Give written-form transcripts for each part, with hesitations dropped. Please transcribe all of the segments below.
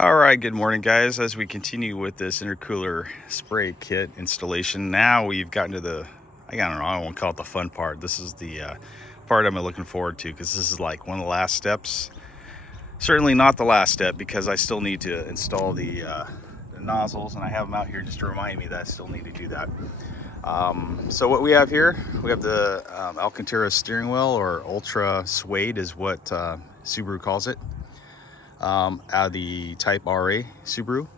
All right, good morning, guys. As we continue with this intercooler spray kit installation, now we've gotten to the, I don't know, I don't want to call it the fun part. This is the part I'm looking forward to, because this is like one of the last steps. Certainly not the last step, because I still need to install the nozzles, and I have them out here just to remind me that I still need to do that. So what we have here, we have the Alcantara steering wheel, or Ultra Suede is what Subaru calls it. Out of the Type RA Subaru.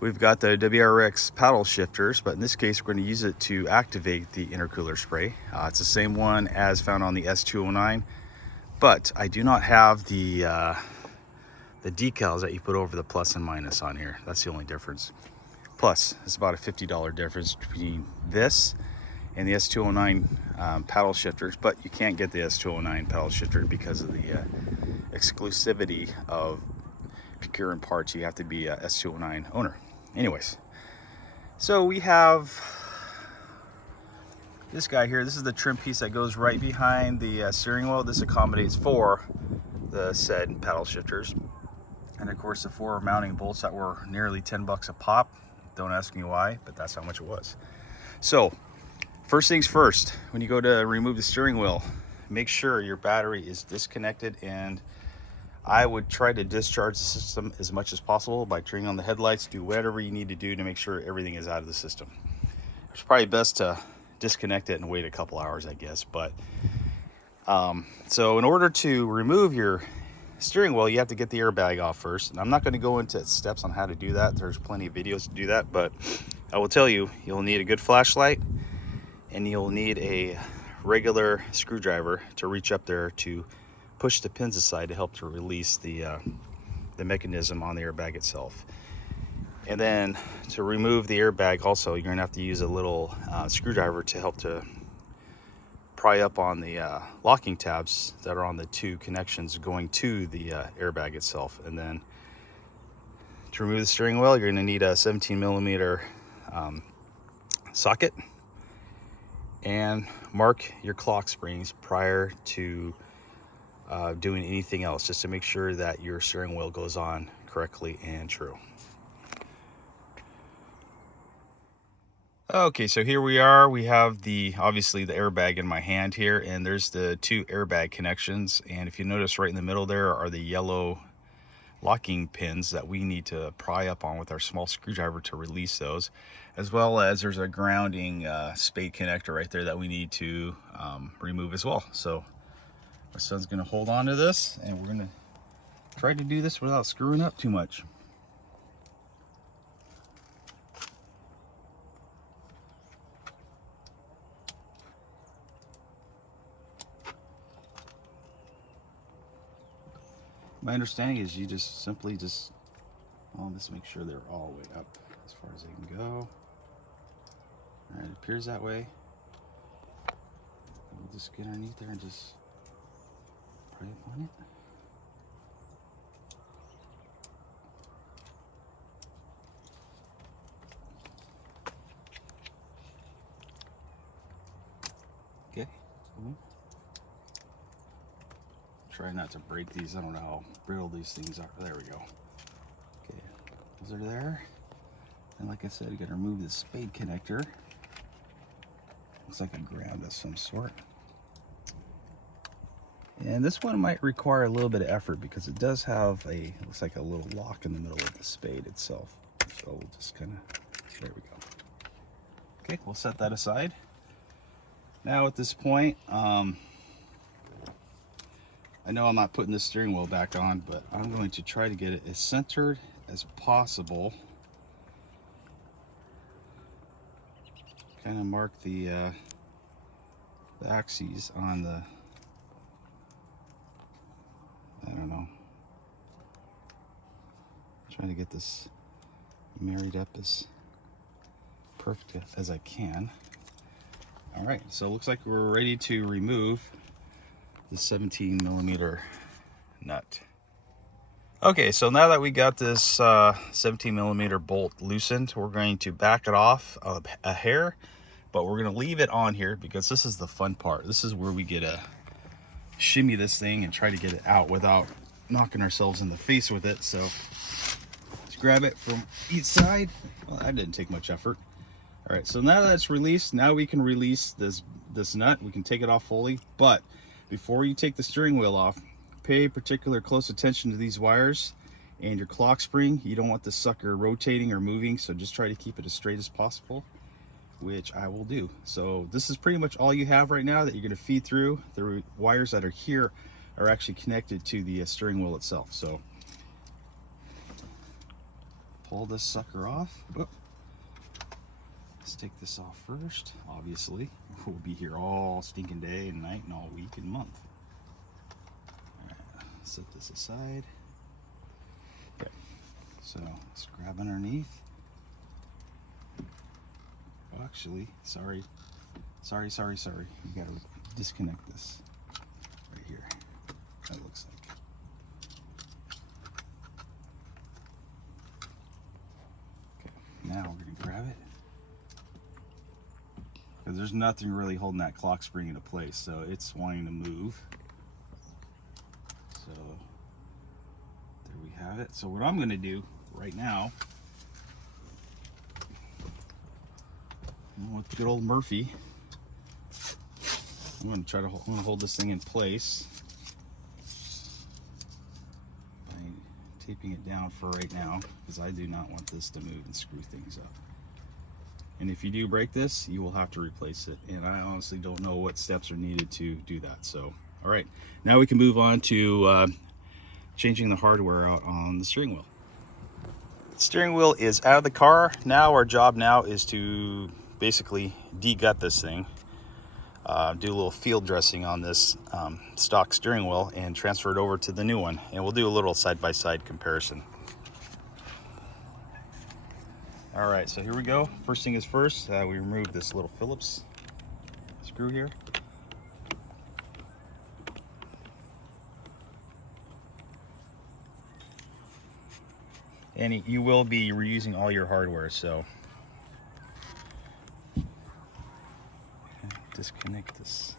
We've got the WRX paddle shifters, but in this case we're going to use it to activate the intercooler spray. It's the same one as found on the S209, but I do not have the decals that you put over the plus and minus on here. That's the only difference. Plus, it's about a $50 difference between this and the S209 paddle shifters, but you can't get the S209 paddle shifter because of the exclusivity of procuring parts. You have to be a S209 owner. Anyways, so we have this guy here. This is the trim piece that goes right behind the steering wheel. This accommodates for the said paddle shifters, and of course the 4 mounting bolts that were nearly 10 bucks a pop. Don't ask me why, but that's how much it was. So first things first, when you go to remove the steering wheel, make sure your battery is disconnected, and I would try to discharge the system as much as possible by turning on the headlights. Do whatever you need to do to make sure everything is out of the system. It's probably best to disconnect it and wait a couple hours, I guess. But so in order to remove your steering wheel, you have to get the airbag off first. And I'm not going to go into steps on how to do that. There's plenty of videos to do that, but I will tell you, you'll need a good flashlight, and you'll need a regular screwdriver to reach up there to push the pins aside to help to release the mechanism on the airbag itself. And then to remove the airbag also, you're gonna have to use a little screwdriver to help to pry up on the locking tabs that are on the 2 connections going to the airbag itself. And then to remove the steering wheel, you're gonna need a 17mm socket, and mark your clock springs prior to doing anything else, just to make sure that your steering wheel goes on correctly and true. Okay, so here we are. We have obviously the airbag in my hand here, and there's the 2 airbag connections. And if you notice, right in the middle there are the yellow locking pins that we need to pry up on with our small screwdriver to release those, as well as there's a grounding spade connector right there that we need to remove as well. So my son's gonna hold on to this, and we're gonna try to do this without screwing up too much. My understanding is you just simply well, let's make sure they're all the way up as far as they can go. All right, it appears that way. We'll just get underneath there and just pry up on it. Okay. Try not to break these. I don't know how brittle these things are. There we go. Okay, those are there. And like I said, you gotta remove the spade connector. Looks like a ground of some sort. And this one might require a little bit of effort, because it does have looks like a little lock in the middle of the spade itself. So we'll just kind of, there we go. Okay, we'll set that aside. Now at this point, I know I'm not putting the steering wheel back on, but I'm going to try to get it as centered as possible. Kind of mark the axes on the, I don't know, trying to get this married up as perfect as I can. All right, so it looks like we're ready to remove the 17mm nut. Okay, so now that we got this 17mm bolt loosened, we're going to back it off a hair, but we're going to leave it on here because this is the fun part. This is where we get to shimmy this thing and try to get it out without knocking ourselves in the face with it. So let's grab it from each side. Well, that didn't take much effort. All right, so now that's released, now we can release this nut. We can take it off fully, but before you take the steering wheel off, pay particular close attention to these wires and your clock spring. You don't want this sucker rotating or moving, so just try to keep it as straight as possible, which I will do. So this is pretty much all you have right now that you're going to feed through. The wires that are here are actually connected to the steering wheel itself. So pull this sucker off. Whoop. Let's take this off first. Obviously, we'll be here all stinking day and night and all week and month. All right, set this aside. Okay, so let's grab underneath. Oh, actually, sorry. You gotta disconnect this right here. That looks like. Okay, now we're gonna grab it. Because there's nothing really holding that clock spring into place, so it's wanting to move. So there we have it. So what I'm going to do right now, with good old Murphy, I'm going to hold this thing in place by taping it down for right now, because I do not want this to move and screw things up. And if you do break this, you will have to replace it. And I honestly don't know what steps are needed to do that. So, all right, now we can move on to changing the hardware out on the steering wheel. The steering wheel is out of the car. Now our job now is to basically de-gut this thing, do a little field dressing on this stock steering wheel and transfer it over to the new one. And we'll do a little side-by-side comparison. All right, so here we go. First thing is first, we remove this little Phillips screw here. And you will be reusing all your hardware, so disconnect this.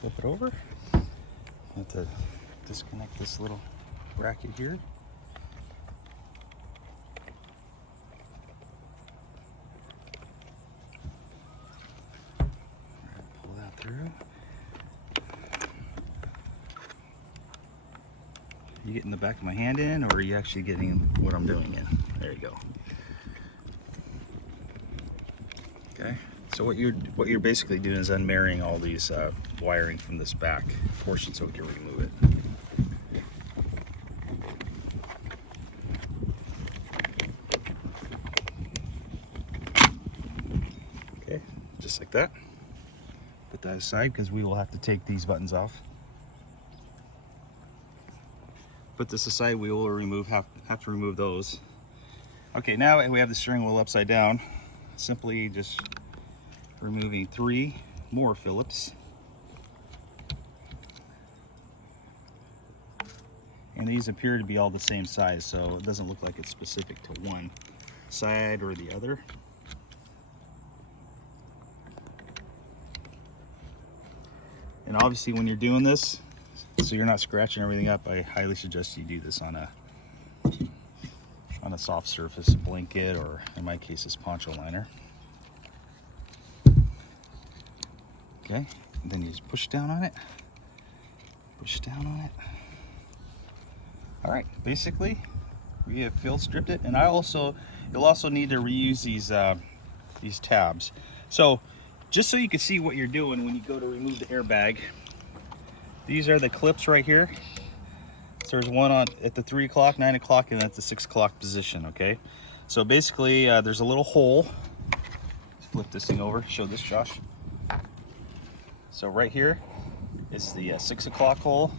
Flip it over. I have to disconnect this little bracket here. Pull that through. You getting the back of my hand in, or are you actually getting what I'm doing in? There you go. Okay. So what you're basically doing is unmarrying all these wiring from this back portion so we can remove it. Okay, just like that. Put that aside because we will have to take these buttons off. Put this aside, we will have to remove those. Okay, now we have the steering wheel upside down. Simply just removing 3 more Phillips. And these appear to be all the same size, so it doesn't look like it's specific to one side or the other. And obviously when you're doing this, so you're not scratching everything up, I highly suggest you do this on a soft surface, a blanket, or in my case, this poncho liner. Okay, and then you just push down on it. Push down on it. All right, basically, we have field stripped it, and you'll also need to reuse these tabs. So, just so you can see what you're doing when you go to remove the airbag, these are the clips right here. So there's one on at the 3 o'clock, 9 o'clock, and at the 6 o'clock position. Okay, so basically, there's a little hole. Let's flip this thing over. Show this, Josh. So right here is the 6 o'clock hole,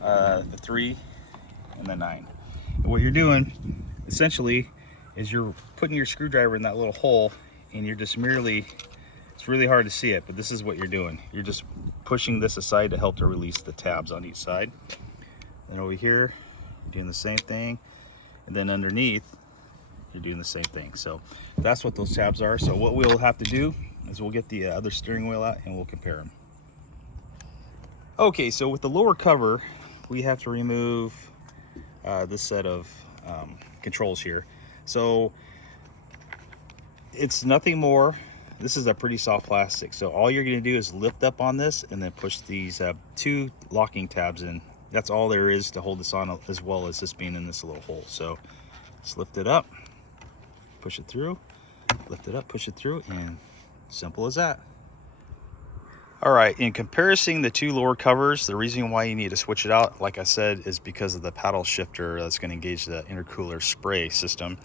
the 3, and the 9. And what you're doing essentially is you're putting your screwdriver in that little hole and you're just merely, it's really hard to see it, but this is what you're doing. You're just pushing this aside to help to release the tabs on each side. And over here, you're doing the same thing. And then underneath, you're doing the same thing. So that's what those tabs are. So what we'll have to do is we'll get the other steering wheel out and we'll compare them. Okay, so with the lower cover, we have to remove this set of controls here. So it's nothing more. This is a pretty soft plastic. So all you're gonna do is lift up on this and then push these two locking tabs in. That's all there is to hold this on, as well as this being in this little hole. So just lift it up, push it through, lift it up, push it through, and simple as that. All right, in comparison the two lower covers, the reason why you need to switch it out, like I said, is because of the paddle shifter that's going to engage the intercooler spray system.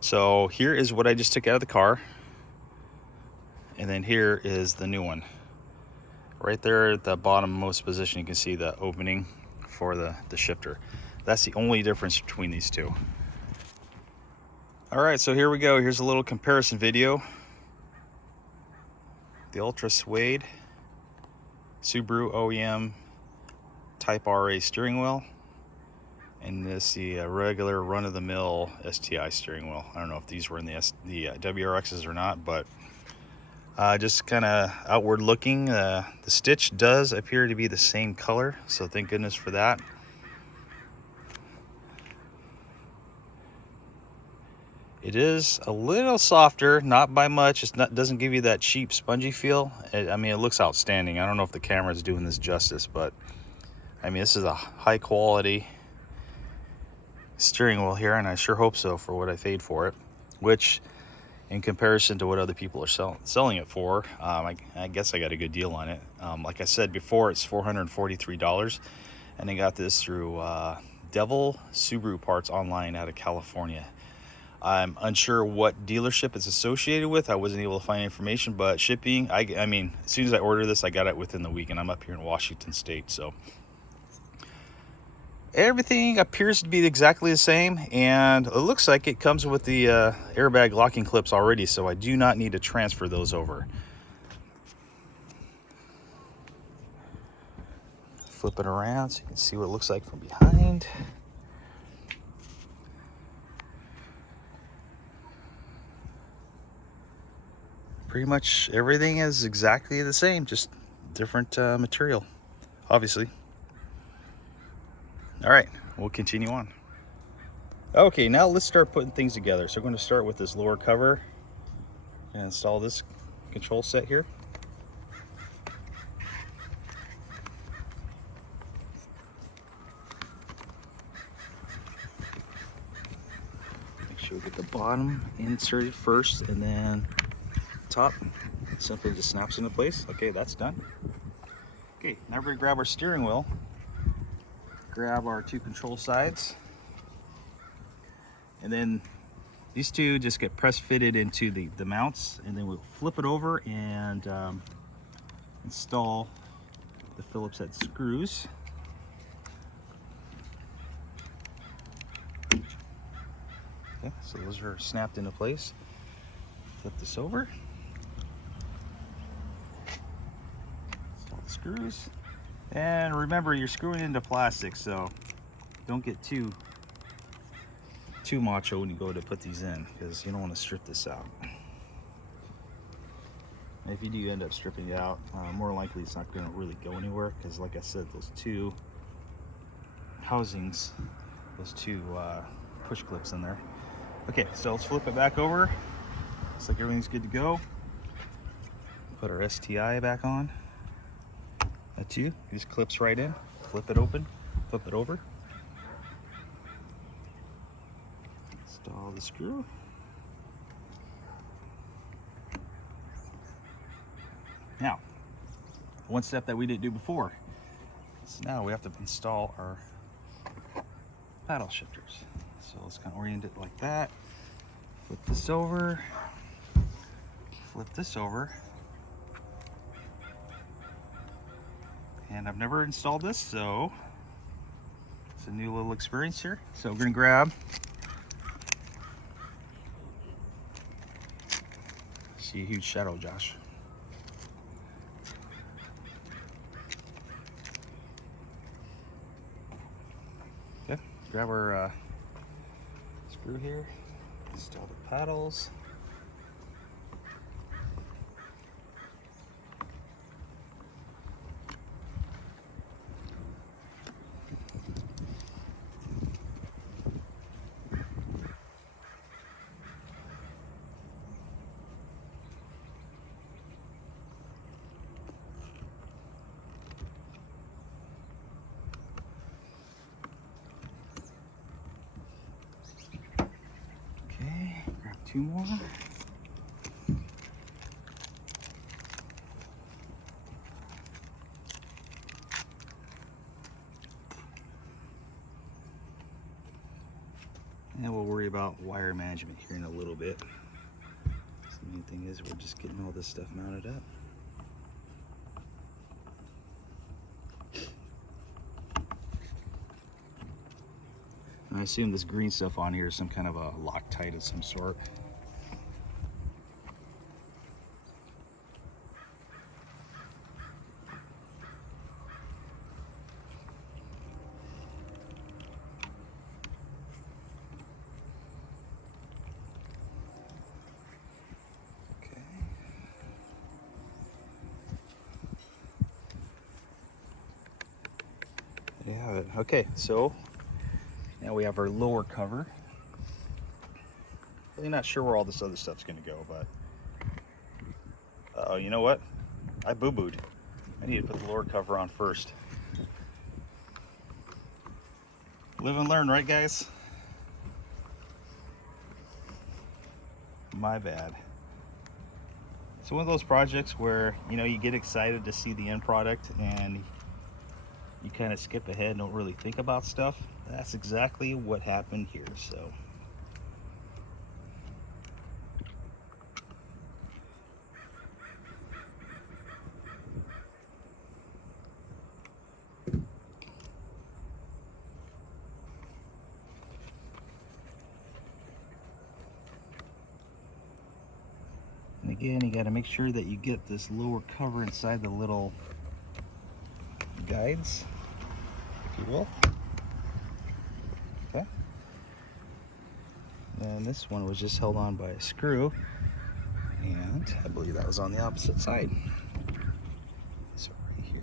So here is what I just took out of the car, and then here is the new one. Right there at the bottom most position, you can see the opening for the shifter. That's the only difference between these two. All right, so here we go. Here's a little comparison video. The Ultra Suede Subaru OEM Type RA steering wheel, and this the regular run-of-the-mill STI steering wheel. I don't know if these were in the WRXs or not, but just kind of outward looking. The stitch does appear to be the same color, so thank goodness for that. It is a little softer, not by much. It doesn't give you that cheap, spongy feel. I mean, it looks outstanding. I don't know if the camera is doing this justice, but I mean, this is a high quality steering wheel here, and I sure hope so for what I paid for it, which in comparison to what other people are selling it for, I guess I got a good deal on it. Like I said before, it's $443, and I got this through Devil Subaru Parts online out of California. I'm unsure what dealership it's associated with. I wasn't able to find information, but shipping, I mean, as soon as I ordered this, I got it within the week, and I'm up here in Washington State. So everything appears to be exactly the same, and it looks like it comes with the airbag locking clips already, so I do not need to transfer those over. Flip it around so you can see what it looks like from behind. Pretty much everything is exactly the same, just different material, obviously. All right, we'll continue on. Okay, now let's start putting things together. So we're going to start with this lower cover and install this control set here. Make sure we get the bottom inserted first, and then top simply just snaps into place. Okay, that's done. Okay, now we're going to grab our steering wheel, grab our two control sides, and then these two just get press fitted into the mounts, and then we'll flip it over and install the Phillips head screws. Okay, so those are snapped into place. Flip this over. Screws, and remember, you're screwing into plastic, so don't get too macho when you go to put these in, because you don't want to strip this out. And if you do end up stripping it out, more likely it's not going to really go anywhere, because like I said, those two housings, those two push clips in there. Okay, so let's flip it back over. Looks like everything's good to go. Put our STI back on. That's you. These clips right in. Flip it open. Flip it over. Install the screw. Now, one step that we didn't do before. So now we have to install our paddle shifters. So let's kind of orient it like that. Flip this over. Flip this over. And I've never installed this, so it's a new little experience here. So we're gonna grab See a huge shadow, Josh. Okay, grab our screw here, install the paddles. Grab 2 more. And we'll worry about wire management here in a little bit. So the main thing is we're just getting all this stuff mounted up. And I assume this green stuff on here is some kind of a Loctite of some sort. Okay. There you have it. Okay, so now we have our lower cover. Really not sure where all this other stuff's gonna go, but you know what? I boo-booed. I need to put the lower cover on first. Live and learn, right guys? My bad. It's one of those projects where, you know, you get excited to see the end product and you kind of skip ahead and don't really think about stuff. That's exactly what happened here, so. And again, you got to make sure that you get this lower cover inside the little guides, if you will. Okay. And this one was just held on by a screw, and I believe that was on the opposite side. So right here.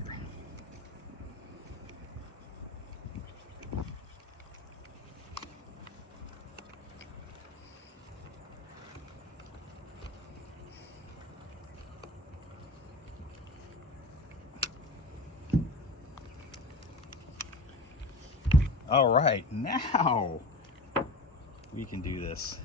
All right, now we can do this.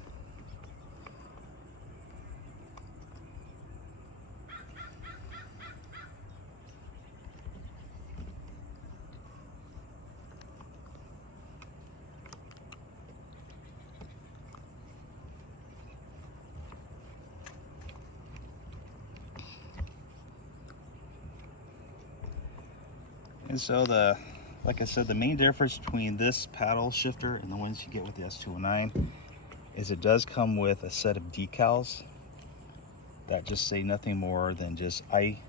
And so like I said, the main difference between this paddle shifter and the ones you get with the S209 is it does come with a set of decals that just say nothing more than just I/C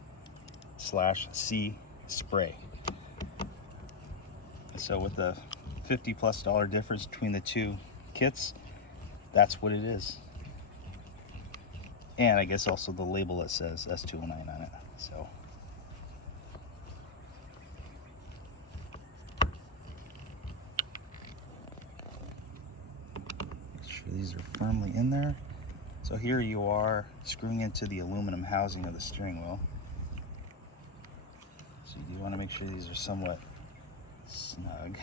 spray. So with the $50+ difference between the two kits, that's what it is. And I guess also the label that says S209 on it. So. These are firmly in there. So here you are screwing into the aluminum housing of the steering wheel. So you do want to make sure these are somewhat snug.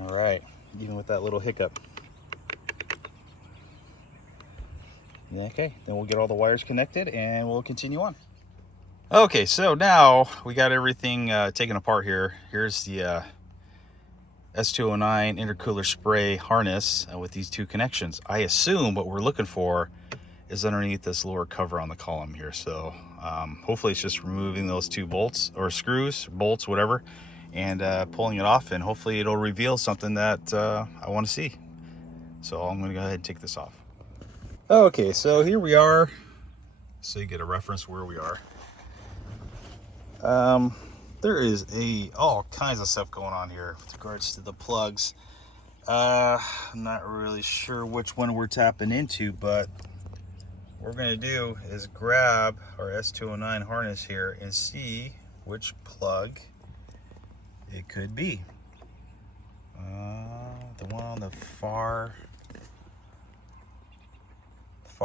All right, even with that little hiccup. Yeah, okay, then we'll get all the wires connected and we'll continue on. Okay, so now we got everything taken apart here. Here's the S209 intercooler spray harness with these two connections. I assume what we're looking for is underneath this lower cover on the column here. So hopefully it's just removing those two bolts or screws, bolts, whatever, and pulling it off, and hopefully it'll reveal something that I want to see. So I'm going to go ahead and take this off. Okay, so here we are, so you get a reference where we are. There is all kinds of stuff going on here with regards to the plugs. I'm not really sure which one we're tapping into, but what we're gonna do is grab our S209 harness here and see which plug it could be. The one on the far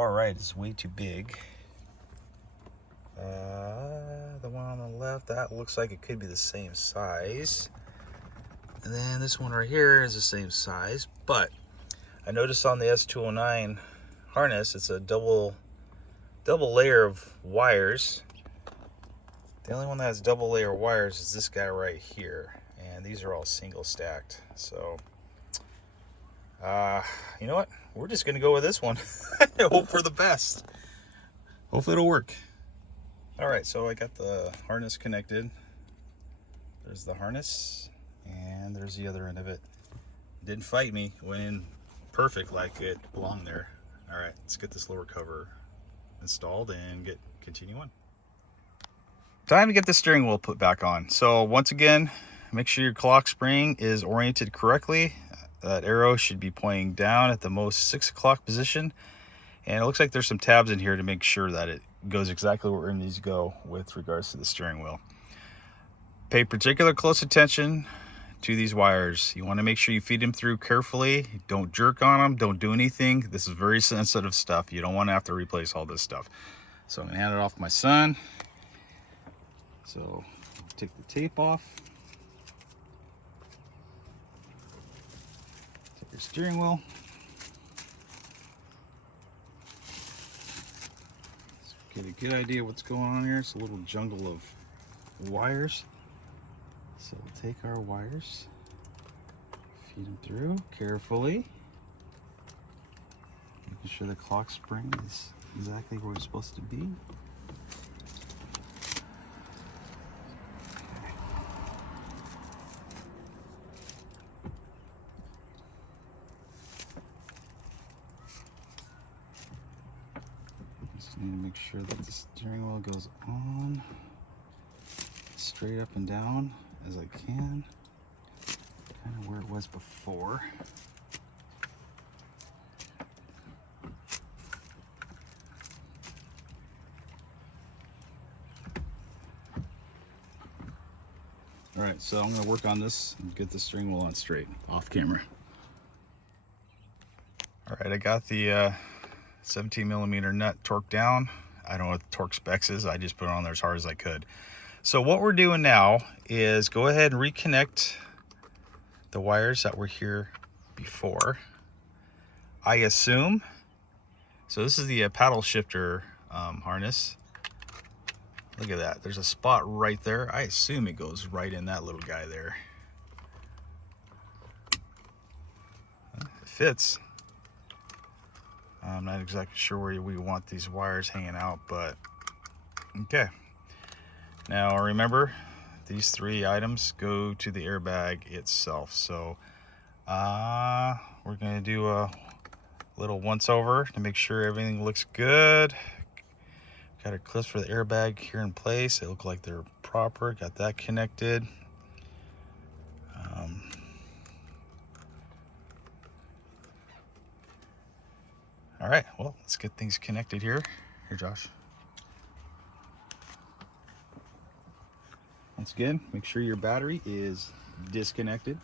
right is way too big. The one on the left, that looks like it could be the same size. And then this one right here is the same size, but I noticed on the S209 harness, it's a double layer of wires. The only one that has double layer wires is this guy right here, and these are all single stacked. So, you know what? We're just gonna go with this one. Hope for the best. Hopefully it'll work. All right, so I got the harness connected. There's the harness, and there's the other end of it. Didn't fight me, went in perfect like it belonged there. All right, let's get this lower cover installed and continue on. Time to get the steering wheel put back on. So once again, make sure your clock spring is oriented correctly. That arrow should be pointing down at the most 6 o'clock position. And it looks like there's some tabs in here to make sure that it goes exactly where it needs to go with regards to the steering wheel. Pay particular close attention to these wires. You want to make sure you feed them through carefully. Don't jerk on them. Don't do anything. This is very sensitive stuff. You don't want to have to replace all this stuff. So I'm going to hand it off to my son. So take the tape off. Take your steering wheel. Get a good idea what's going on here. It's a little jungle of wires. So we'll take our wires, feed them through carefully, making sure the clock spring is exactly where it's supposed to be. Just need to make sure that the steering wheel goes on straight up and down as I can, kind of where it was before. All right, so I'm going to work on this and get the steering wheel on straight, off camera. All right, I got the 17 millimeter nut torqued down. I don't know what the torque specs is. I just put it on there as hard as I could. So what we're doing now is go ahead and reconnect the wires that were here before. I assume, so this is the paddle shifter harness. Look at that, there's a spot right there. I assume it goes right in that little guy there. It fits. I'm not exactly sure where we want these wires hanging out, but okay. Now remember, these 3 items go to the airbag itself. So we're going to do a little once over to make sure everything looks good. Got our clips for the airbag here in place. They look like they're proper. Got that connected. All right, well, let's get things connected here. Here, Josh. Once again, make sure your battery is disconnected.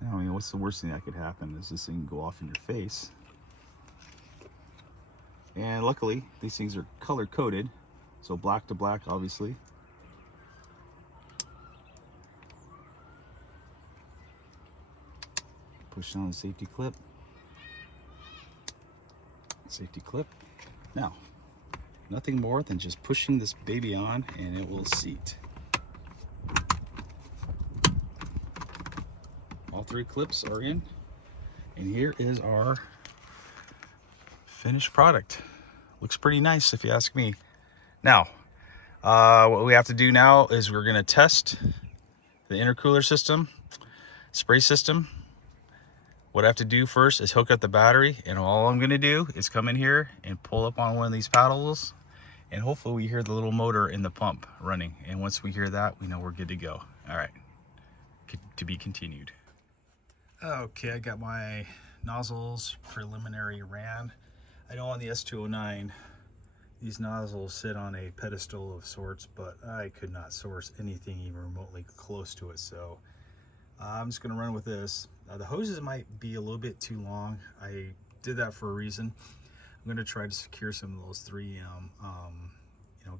I mean, what's the worst thing that could happen is this thing go off in your face. And luckily, these things are color coded, so black to black, obviously. Push on the safety clip. Safety clip. Now, nothing more than just pushing this baby on and it will seat. All 3 clips are in, and here is our finished product. Looks pretty nice if you ask me. Now, what we have to do now is we're going to test the intercooler system, spray system. What I have to do first is hook up the battery, and all I'm gonna do is come in here and pull up on one of these paddles, and hopefully we hear the little motor in the pump running. And once we hear that, we know we're good to go. All right, to be continued. Okay, I got my nozzles preliminary ran. I know on the S209, these nozzles sit on a pedestal of sorts, but I could not source anything even remotely close to it. So I'm just gonna run with this. The hoses might be a little bit too long. I did that for a reason. I'm gonna try to secure some of those 3M,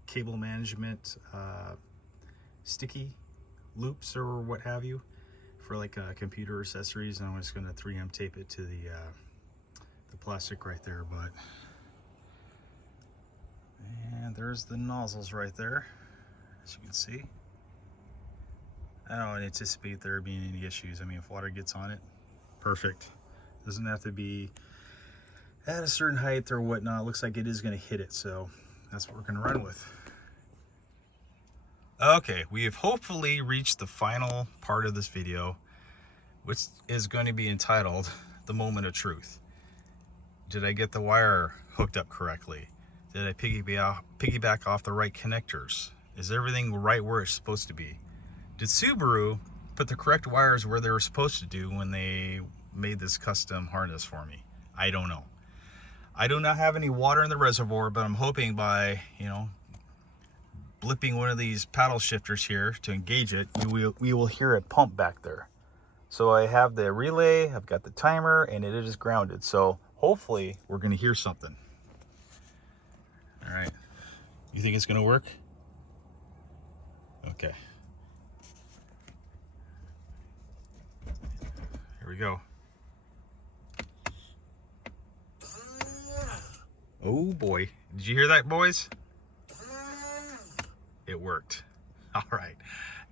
cable management sticky loops or what have you for like computer accessories. And I'm just gonna 3M tape it to the plastic right there. And there's the nozzles right there, as you can see. I don't anticipate there being any issues. I mean, if water gets on it, perfect. Doesn't have to be at a certain height or whatnot. It looks like it is going to hit it, so that's what we're going to run with. Okay, we have hopefully reached the final part of this video, which is going to be entitled The Moment of Truth. Did I get the wire hooked up correctly? Did I piggyback off the right connectors? Is everything right where it's supposed to be? Did Subaru put the correct wires where they were supposed to do when they made this custom harness for me? I don't know. I do not have any water in the reservoir, but I'm hoping by, blipping one of these paddle shifters here to engage it, we will hear it pump back there. So I have the relay, I've got the timer, and it is grounded. So hopefully we're gonna hear something. All right, you think it's gonna work? Okay. Here we go. Oh boy, did you hear that, boys? It worked. All right,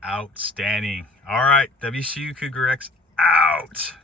outstanding. All right, WCU Cougar X out.